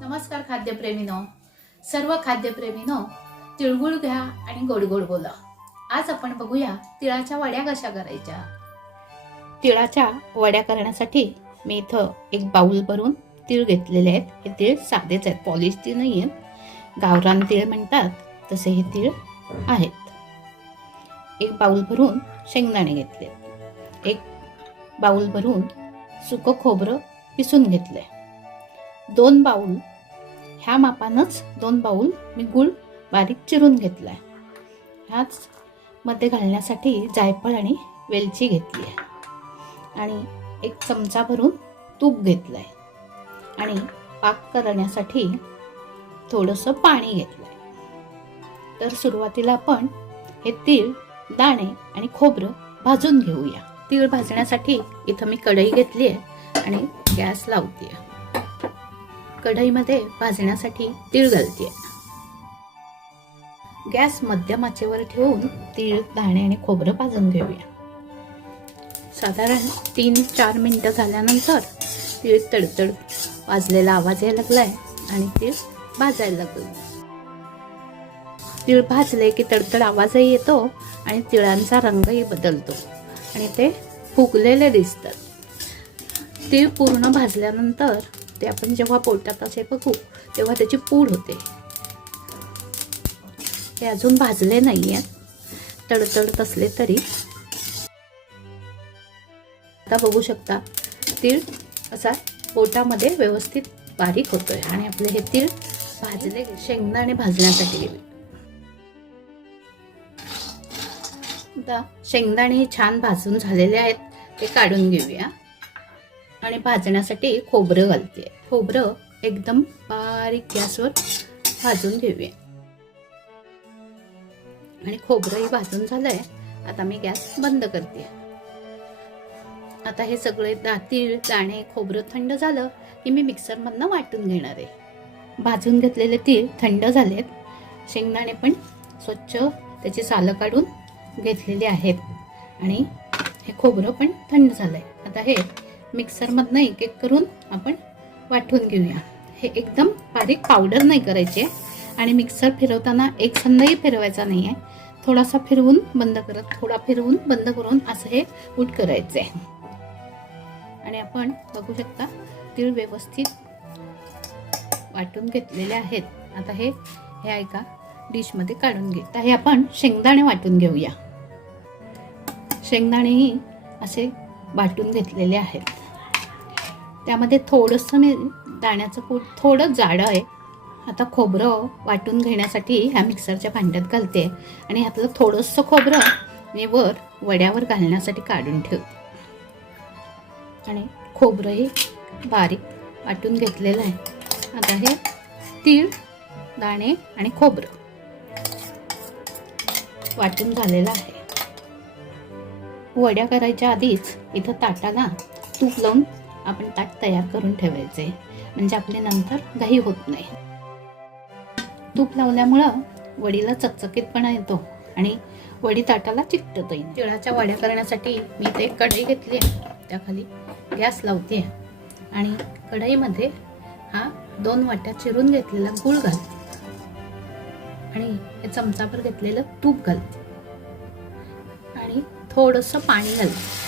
नमस्कार खाद्यप्रेमीनो, सर्व खाद्यप्रेमीनो, तिळगुळ घ्या आणि गोड गोड बोला। आज आपण बघूया तिळाच्या वड्या कशा करायच्या। तिळाच्या वड्या करण्यासाठी मी इथं एक बाउल भरून तीळ घेतलेले आहेत। हे तीळ साधेच आहेत, पॉलिश तीळ नाहीये, गावरान तीळ म्हणतात तसे हे तीळ आहेत। एक बाउल भरून शेंगदाणे घेतले, एक बाउल भरून सुकं खोबरं पिसून घेतले, 2 बाउल ह्या मापानच 2 बाउल मी गूळ बारीक चिरून घेतलाय। ह्याच मध्ये घालण्यासाठी जायफळ आणि वेलची घेतली आहे आणि 1 चमचा भरून तूप घेतलंय आणि पाक करण्यासाठी थोडंसं पाणी घेतलंय। तर सुरुवातीला आपण हे तीळ, दाणे आणि खोबरं भाजून घेऊया। तीळ भाजण्यासाठी इथं मी कढई घेतली आहे आणि गॅस लावते। कढईमध्ये भाजण्यासाठी तीळ घालते। गॅस मध्यम आचेवर ठेवून तीळ, दाणे आणि खोबरं भाजून घेऊया। साधारण 3-4 मिनिटं झाल्यानंतर तीळ तडतड वाजलेला आवाज यायला लागलाय आणि तीळ भाजायला लागले। तीळ भाजले की तडतड आवाजही येतो आणि तिळांचा रंगही बदलतो आणि ते फुगलेले दिसतात। तीळ पूर्ण भाजल्यानंतर ते आपण जेव्हा पोटात असे बघू तेव्हा त्याची पूड होते। हे अजून भाजले नाहीये, तडतडत असले तरी। आता बघू शकता तीळ असा पोटामध्ये व्यवस्थित बारीक होतोय आणि आपले हे तीळ भाजले। शेंगदाणे भाजण्यासाठी घेऊया। आता शेंगदाणे छान भाजून झालेले आहेत, ते काढून घेऊया आणि भाजण्यासाठी खोबरं घालते। खोबरं एकदम बारीक गॅसवर भाजून घेऊया आणि खोबरंही भाजून झालंय। आता मी गॅस बंद करते। आता हे सगळे तीळ, दाणे, खोबरं थंड झालं की मी मिक्सर मधनं वाटून घेणार आहे। भाजून घेतलेले तीळ थंड झालेत, शेंगदाणे पण स्वच्छ त्याची सालं काढून घेतलेली आहेत आणि हे खोबरं पण थंड झालंय। आता हे मिक्सर मधनं एक एक करून आपण वाटून घेऊया। हे एकदम बारीक पावडर नाही करायचे आणि मिक्सर फिरवताना एकसंधही फिरवायचा नाहीये, थोडासा फिरवून बंद करत, थोडा फिरवून बंद करून असं हे कूट करायचंय। आणि आपण बघू शकता तीळ व्यवस्थित वाटून घेतलेले आहेत। आता हे एका डिश मध्ये काढून घे। आता हे आपण शेंगदाणे वाटून घेऊया। शेंगदाणेही असे वाटून घेतलेले आहेत। त्यामध्ये थोडंसं मी दाण्याचं कूट थोडं जाडं आहे। आता खोबरं वाटून घेण्यासाठी ह्या मिक्सरच्या भांड्यात घालते आणि ह्यातलं थोडंसं खोबरं मी वर वड्यावर घालण्यासाठी काढून ठेवते आणि खोबरंही बारीक वाटून घेतलेलं आहे। आता हे तीळ, दाणे आणि खोबरं वाटून झालेलं आहे। वड्या करायच्या आधीच इथं ताटाला तूप लावून आपण ताट तयार करून ठेवायचे, म्हणजे आपले नंतर घाई होत नाही। तूप लावल्यामुळं वडीला चकचकीतपणा येतो आणि वडी ताटाला चिकटत येईल। तिळाच्या वड्या करण्यासाठी मी इथे एक कढई घेतली, त्याखाली गॅस लावते आणि कढईमध्ये हा 2 वाट्या चिरून घेतलेला गूळ घालते आणि हे चमचाभर घेतलेलं तूप घालते आणि थोडंसं पाणी घालते।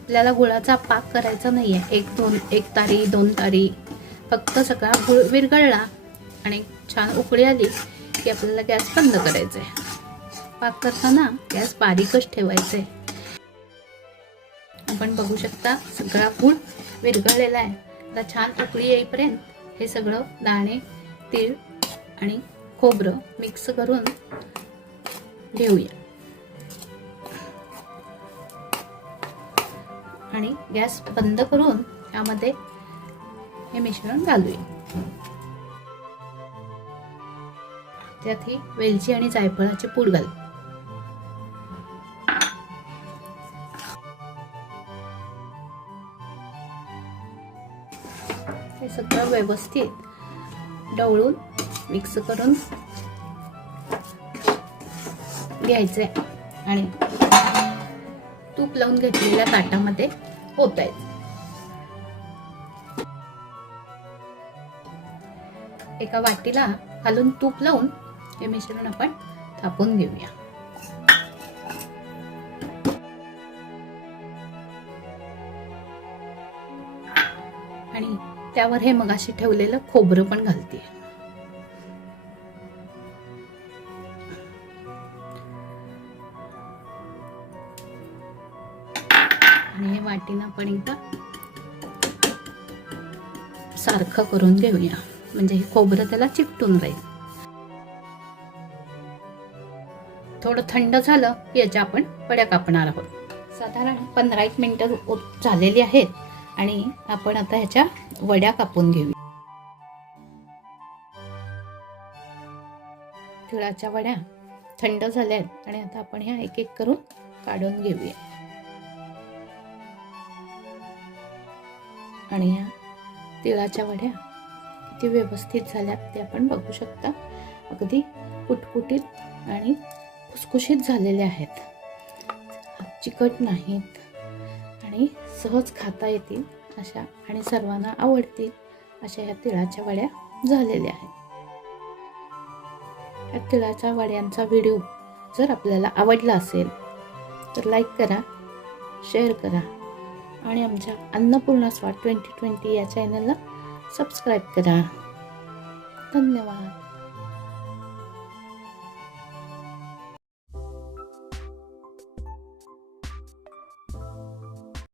आपल्याला गुळाचा पाक करायचा नाहीये, 1 तारी 2 तारी, फक्त सगळा गुळ विरघळला आणि छान उकळी आली की आपल्याला गॅस बंद करायचा आहे। पाक करताना गॅस बारीकच ठेवायचा आहे। आपण बघू शकता सगळा गुळ विरघळलेला आहे। आता छान उकळी येईपर्यंत हे सगळं दाणे, तीळ आणि खोबरं मिक्स करून घेऊया आणि गॅस बंद करून त्यामध्ये हे मिश्रण घालूया। त्यात ही वेलची आणि जायफळाची पूड घाल। हे सगळं व्यवस्थित ढवळून मिक्स करून घ्यायचे आणि तूप लावून घेतलेल्या ताटामध्ये ओतायचं. एका वाटीला खालून तूप लावून हे मिश्रण आपण थापून घेऊया. आणि त्यावर हे मगाशी ठेवलेलं खोबरं पण घालते. आणि हे वाटीनं आपण एकदा सारखं करून घेऊया, म्हणजे हे खोबरं त्याला चिकटून राहील. थोडं थंड झालं की याच्या आपण वड्या कापणार आहोत. साधारण 15-1 मिनिटं झालेली आहेत आणि आपण आता ह्याच्या वड्या कापून घेऊया. तिळाच्या वड्या थंड झाल्या आहेत आणि आता आपण ह्या एक एक करून काढून घेऊया. आणि ह्या तिळाच्या वड्या किती व्यवस्थित झाल्यात ते आपण बघू शकता. अगदी कुटकुटीत आणि खुसखुशीत झालेले आहेत, चिकट नाहीत आणि सहज खाता येतील अशा आणि सर्वांना आवडतील अशा ह्या तिळाच्या वड्या झालेल्या आहेत. या तिळाच्या वड्यांचा व्हिडिओ जर आपल्याला आवडला असेल तर लाईक करा, शेअर करा आणि आमच्या अन्नपूर्णा स्वाद 2020 या चॅनलला सबस्क्राईब करा. धन्यवाद.